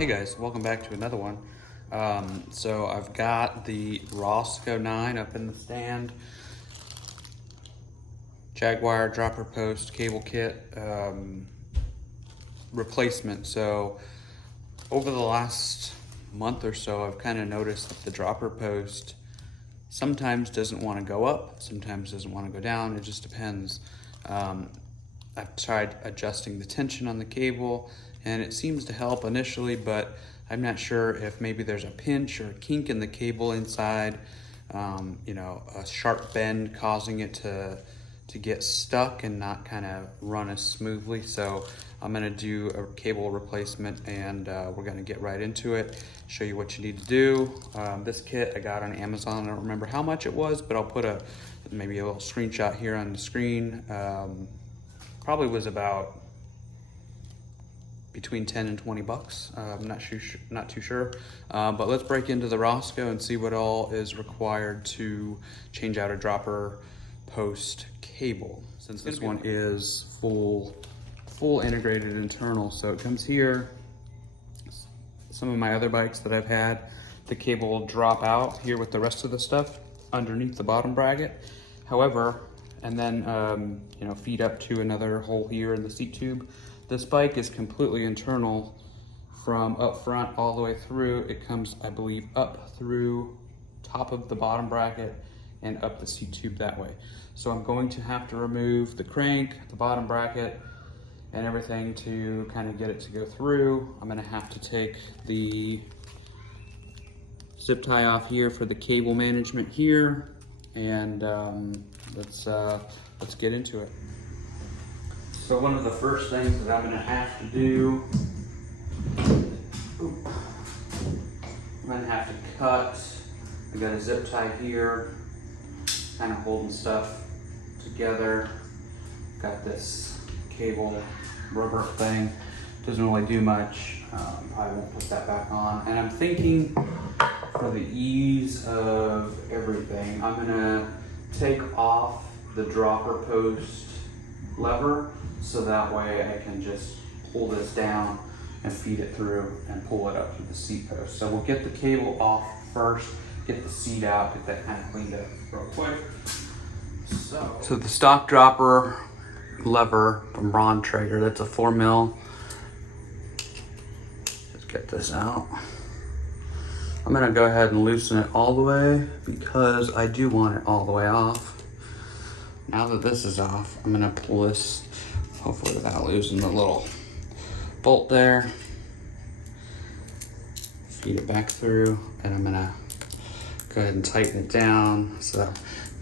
Hey guys, welcome back to another one. So I've got the Roscoe 9 up in the stand. Jaguar dropper post cable kit replacement. So over the last month or so, I've kind of noticed that the dropper post sometimes doesn't want to go up, sometimes doesn't want to go down. It just depends. I've tried adjusting the tension on the cable and it seems to help initially, but I'm not sure if maybe there's a pinch or a kink in the cable inside, a sharp bend causing it to get stuck and not kind of run as smoothly. So I'm gonna do a cable replacement and we're gonna get right into it, show you what you need to do. This kit I got on Amazon. I don't remember how much it was, but I'll put maybe a little screenshot here on the screen. Probably was about between 10 and 20 bucks. I'm not too sure. But let's break into the Roscoe and see what all is required to change out a dropper post cable. Since this one is full integrated internal, so it comes here. Some of my other bikes that I've had, the cable will drop out here with the rest of the stuff underneath the bottom bracket. However, and then feed up to another hole here in the seat tube. This bike is completely internal from up front all the way through. It comes, I believe, up through top of the bottom bracket and up the seat tube that way. So I'm going to have to remove the crank, the bottom bracket, and everything to kind of get it to go through. I'm gonna have to take the zip tie off here for the cable management here, and let's get into it. So one of the first things that I'm gonna have to do, I'm gonna have to cut. I got a zip tie here, kind of holding stuff together. Got this cable rubber thing, doesn't really do much. Probably won't put that back on. And I'm thinking for the ease of everything, I'm gonna take off the dropper post lever so that way I can just pull this down and feed it through and pull it up to the seat post. So we'll get the cable off first, get the seat out, get that kind of cleaned up real quick. So the stock dropper lever from Ron Traeger, that's a 4 mil. Let's get this out. I'm gonna go ahead and loosen it all the way because I do want it all the way off. Now that this is off, I'm gonna pull this, hopefully without losing the little bolt there. Feed it back through, and I'm gonna go ahead and tighten it down. So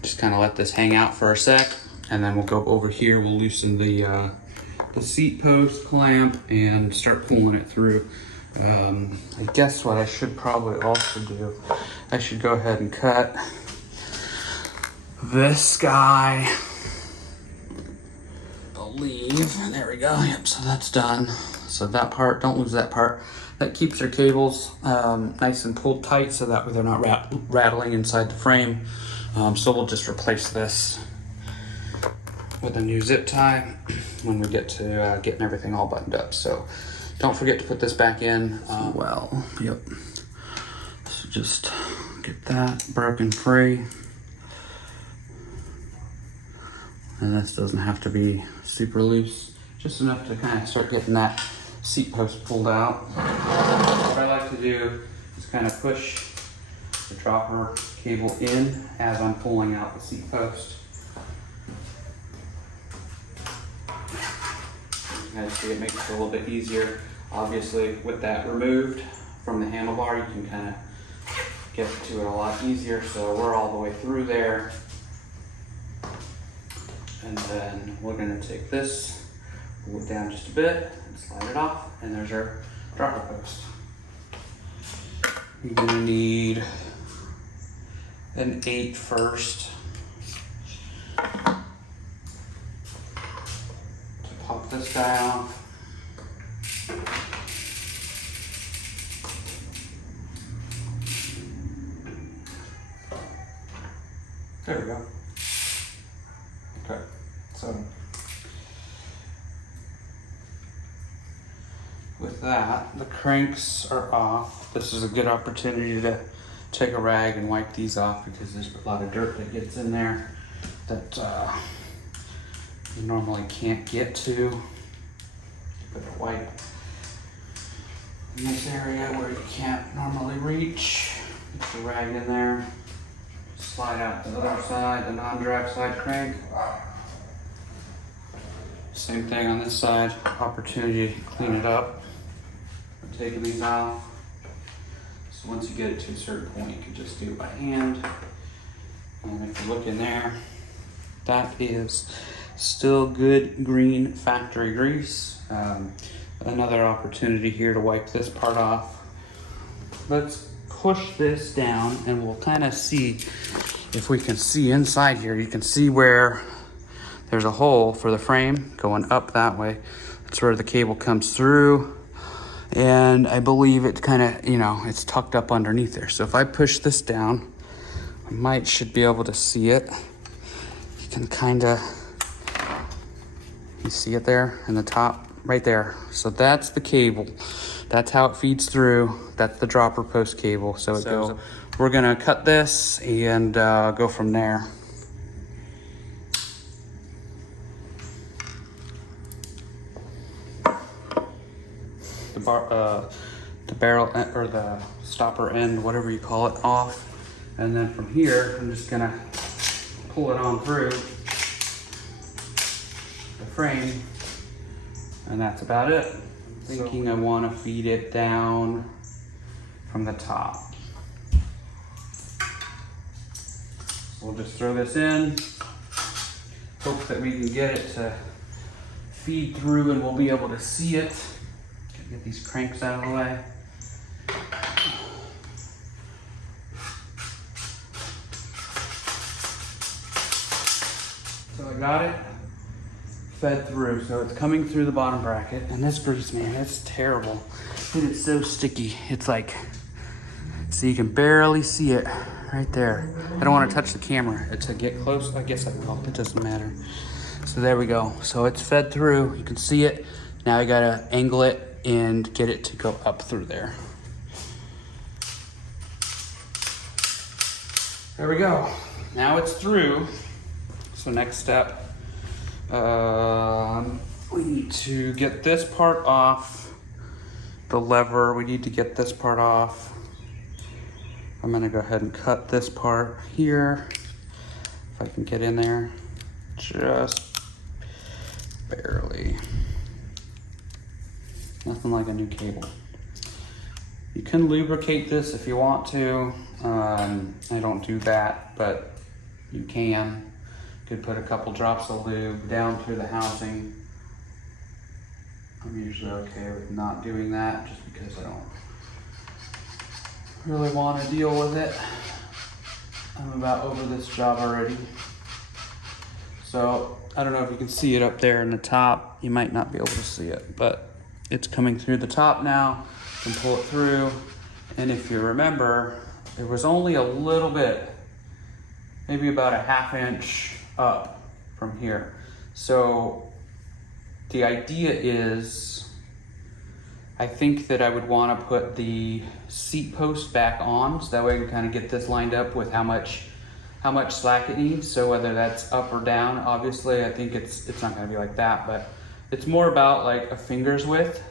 just kind of let this hang out for a sec, and then we'll go over here, we'll loosen the seat post clamp and start pulling it through. I guess what I should probably also do, I should go ahead and cut this guy, I believe. There we go. Yep, so that's done. So that part, don't lose that part. That keeps your cables nice and pulled tight so that way they're not rattling inside the frame. So we'll just replace this with a new zip tie when we get to getting everything all buttoned up. So don't forget to put this back in. Well, yep. So just get that broken free. And this doesn't have to be super loose, just enough to kind of start getting that seat post pulled out. What I like to do is kind of push the dropper cable in as I'm pulling out the seat post. You guys see, it makes it a little bit easier. Obviously, with that removed from the handlebar, you can kind of get to it a lot easier. So we're all the way through there. And then we're gonna take this, pull it down just a bit, and slide it off, and there's our dropper post. You're gonna need an 8 first to pop this guy off. There we go. Okay, so with with that, the cranks are off. This is a good opportunity to take a rag and wipe these off because there's a lot of dirt that gets in there that you normally can't get to. Put a wipe in this area where you can't normally reach. Put the rag in there. Slide out the other side, the non-drag side crank. Same thing on this side, opportunity to clean it up. We're taking these off. So once you get it to a certain point, you can just do it by hand. And if you look in there, that is still good green factory grease. Another opportunity here to wipe this part off. Let's push this down and we'll kind of see if we can see inside here. You can see where there's a hole for the frame going up that way. That's where the cable comes through. And I believe it kind of, it's tucked up underneath there. So if I push this down, I should be able to see it. You can kind of, you see it there in the top, right there. So that's the cable. That's how it feeds through. That's the dropper post cable. So we're gonna cut this and go from there. The barrel or the stopper end, whatever you call it, off. And then from here, I'm just gonna pull it on through the frame. And that's about it. Thinking I want to feed it down from the top. So we'll just throw this in, hope that we can get it to feed through and we'll be able to see it. Get these cranks out of the way. So I got it fed through, so it's coming through the bottom bracket. And this grease, man, it's terrible. It is so sticky. It's like, so you can barely see it right there. I don't want to touch the camera to get close. I guess I will, it doesn't matter. So there we go. So it's fed through, you can see it. Now I gotta angle it and get it to go up through there. There we go. Now it's through. So next step, we need to get this part off the lever. We need to get this part off. I'm gonna go ahead and cut this part here. If I can get in there, just barely. Nothing like a new cable. You can lubricate this if you want to. I don't do that, but you can. Could put a couple drops of lube down through the housing. I'm usually okay with not doing that just because I don't really want to deal with it. I'm about over this job already. So I don't know if you can see it up there in the top. You might not be able to see it, but it's coming through the top now. You can pull it through. And if you remember, there was only a little bit, maybe about a 1/2 inch up from here. So the idea is, I think that I would want to put the seat post back on, so that way I can kind of get this lined up with how much slack it needs. So whether that's up or down, obviously I think it's not going to be like that, but it's more about like a finger's width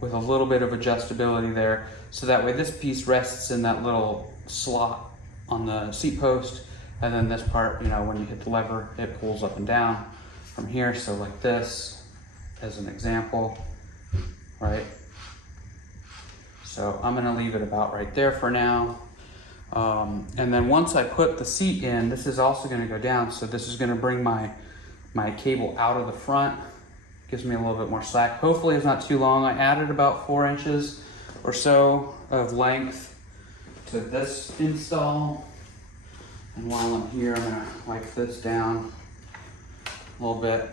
with a little bit of adjustability there. So that way this piece rests in that little slot on the seat post. And then this part, when you hit the lever, it pulls up and down from here. So like this, as an example, right? So I'm gonna leave it about right there for now. And then once I put the seat in, this is also gonna go down. So this is gonna bring my cable out of the front. Gives me a little bit more slack. Hopefully it's not too long. I added about 4 inches or so of length to this install. And while I'm here, I'm gonna wipe this down a little bit.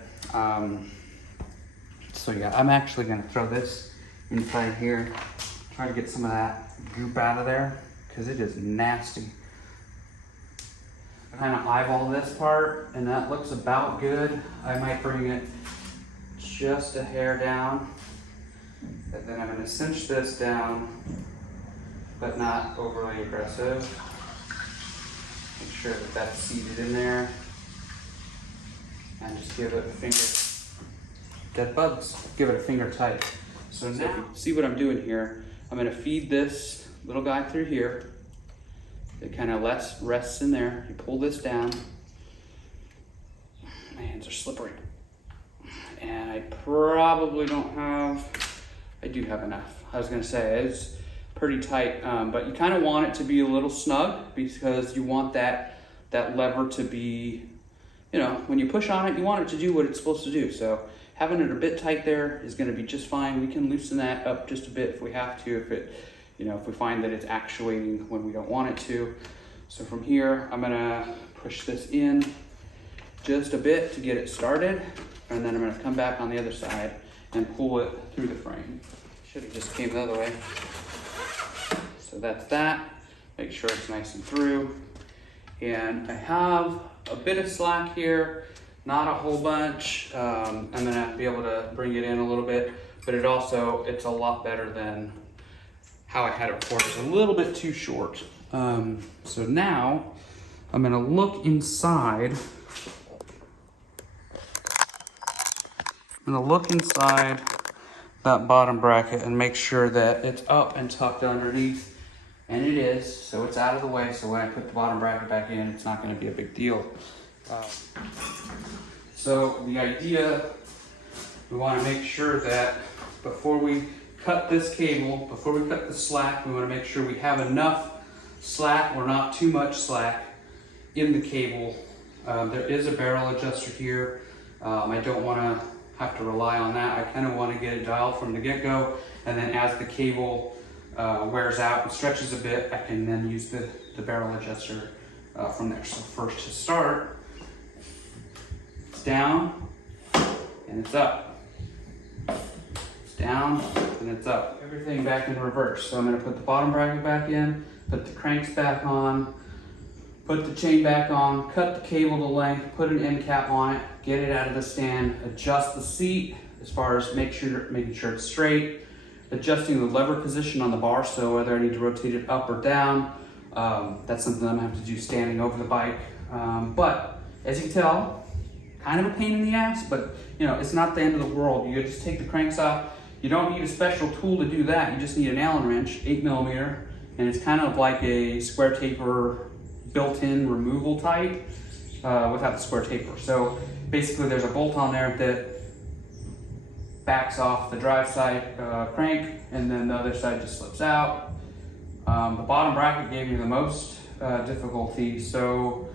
So yeah, I'm actually gonna throw this inside here, try to get some of that goop out of there, because it is nasty. I kind of eyeball this part, and that looks about good. I might bring it just a hair down, And then I'm going to cinch this down, but not overly aggressive. Make sure that that's seated in there. And just give it a finger, dead bugs, give it a finger tight. So now, if you see what I'm doing here, I'm going to feed this little guy through here. It kind of rests in there. You pull this down. My hands are slippery. And I probably don't have, I do have enough. I was gonna say, it's pretty tight, but you kind of want it to be a little snug because you want that lever to be, you know, when you push on it, you want it to do what it's supposed to do. So having it a bit tight there is gonna be just fine. We can loosen that up just a bit if we have to, if we find that it's actuating when we don't want it to. So from here, I'm gonna push this in just a bit to get it started, and then I'm gonna come back on the other side and pull it through the frame. Should have just came the other way. So that's that. Make sure it's nice and through. And I have a bit of slack here, not a whole bunch. I'm gonna be able to bring it in a little bit, but it's a lot better than how I had it before. It's a little bit too short. So now I'm gonna look inside. I'm gonna look inside that bottom bracket and make sure that it's up and tucked underneath, and it is, so it's out of the way, so when I put the bottom bracket back in, it's not gonna be a big deal. So the idea, we wanna make sure that before we cut this cable, before we cut the slack, we wanna make sure we have enough slack or not too much slack in the cable. There is a barrel adjuster here. I don't wanna have to rely on that. I kind of want to get it dialed from the get-go, and then as the cable wears out and stretches a bit, I can then use the barrel adjuster from there. So first to start, it's down and it's up. It's down and it's up. Everything back in reverse. So I'm going to put the bottom bracket back in, put the cranks back on, put the chain back on, cut the cable to length, put an end cap on it, get it out of the stand, adjust the seat as far as making sure it's straight, adjusting the lever position on the bar, so whether I need to rotate it up or down, that's something I'm gonna have to do standing over the bike. But as you can tell, kind of a pain in the ass, but it's not the end of the world. You just take the cranks off. You don't need a special tool to do that. You just need an Allen wrench, 8mm, and it's kind of like a square taper built-in removal type without the square taper. So basically there's a bolt on there that backs off the drive side crank, and then the other side just slips out. The bottom bracket gave me the most difficulty, so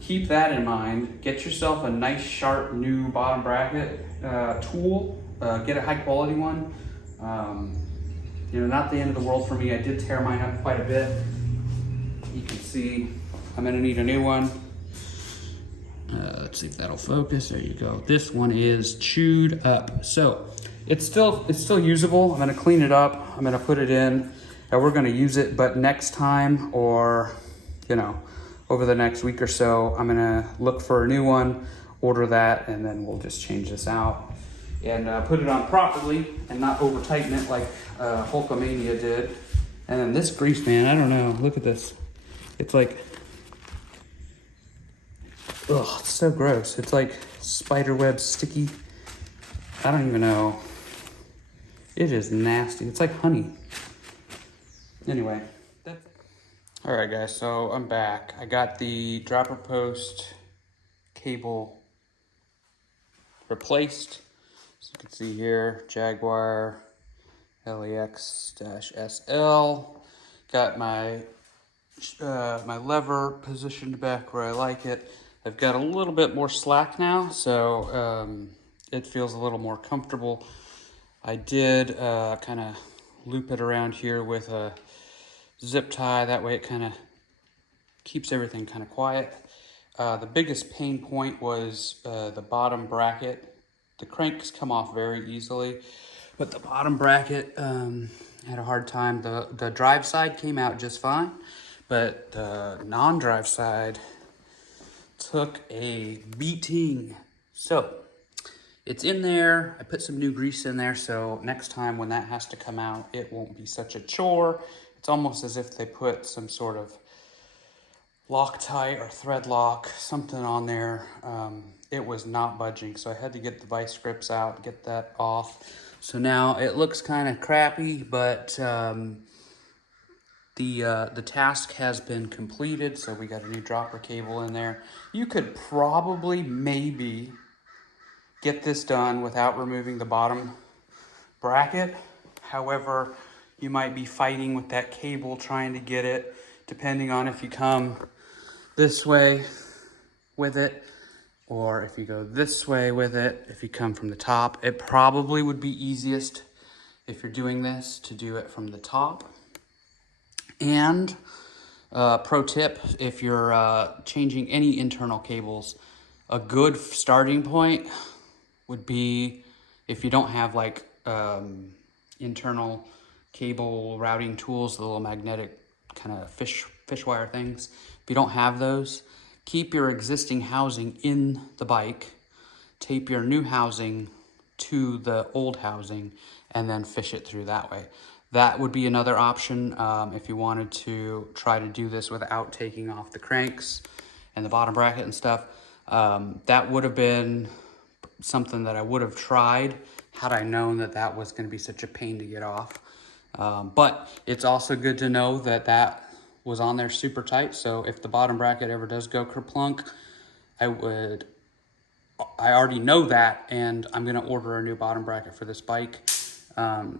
keep that in mind. Get yourself a nice sharp new bottom bracket tool. Get a high quality one. Not the end of the world for me. I did tear mine up quite a bit. You can see I'm gonna need a new one. Let's see if that'll focus. There you go. This one is chewed up. So it's still usable. I'm gonna clean it up. I'm gonna put it in, and we're gonna use it. But next time, or over the next week or so, I'm gonna look for a new one, order that, and then we'll just change this out and put it on properly and not over tighten it like Hulkamania did. And then this grease, man, I don't know. Look at this. It's like, ugh, it's so gross. It's like spiderweb sticky. I don't even know. It is nasty. It's like honey. Anyway, that's it. All right, guys, so I'm back. I got the dropper post cable replaced. So you can see here, Jaguar LEX-SL. Got my my lever positioned back where I like it. I've got a little bit more slack now, so it feels a little more comfortable. I did kind of loop it around here with a zip tie. That way it kind of keeps everything kind of quiet. The biggest pain point was the bottom bracket. The cranks come off very easily, but the bottom bracket had a hard time. The drive side came out just fine, but the non-drive side took a beating. So it's in there. I put some new grease in there, so next time when that has to come out, it won't be such a chore. It's almost as if they put some sort of Loctite or thread lock, something on there. It was not budging, so I had to get the vice grips out, get that off. So now it looks kind of crappy, but the task has been completed, so we got a new dropper cable in there. You could probably maybe get this done without removing the bottom bracket. However, you might be fighting with that cable trying to get it, depending on if you come this way with it or if you go this way with it. If you come from the top, it probably would be easiest if you're doing this to do it from the top. And pro tip, if you're changing any internal cables, a good starting point would be, if you don't have like internal cable routing tools, the little magnetic kind of fish wire things. If you don't have those, keep your existing housing in the bike, tape your new housing to the old housing, and then fish it through that way. That would be another option if you wanted to try to do this without taking off the cranks and the bottom bracket and stuff. That would have been something that I would have tried had I known that that was going to be such a pain to get off. But it's also good to know that that was on there super tight. So if the bottom bracket ever does go kerplunk, I already know that, and I'm going to order a new bottom bracket for this bike.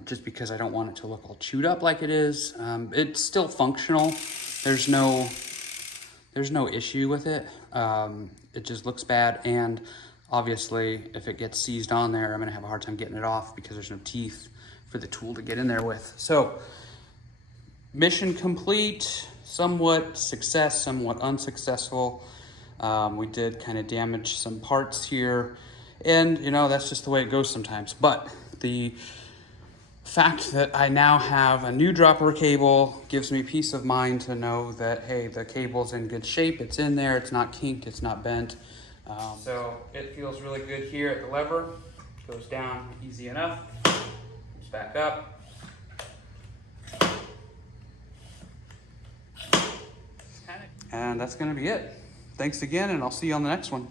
Just because I don't want it to look all chewed up like it is. It's still functional. There's no issue with it. It just looks bad, and obviously if it gets seized on there, I'm gonna have a hard time getting it off because there's no teeth for the tool to get in there with. So mission complete, somewhat success, somewhat unsuccessful. We did kind of damage some parts here, and you know, that's just the way it goes sometimes. But the fact that I now have a new dropper cable gives me peace of mind to know that, hey, the cable's in good shape, it's in there, it's not kinked, it's not bent. So it feels really good here at the lever. Goes down easy enough, comes back up. And that's gonna be it. Thanks again, and I'll see you on the next one.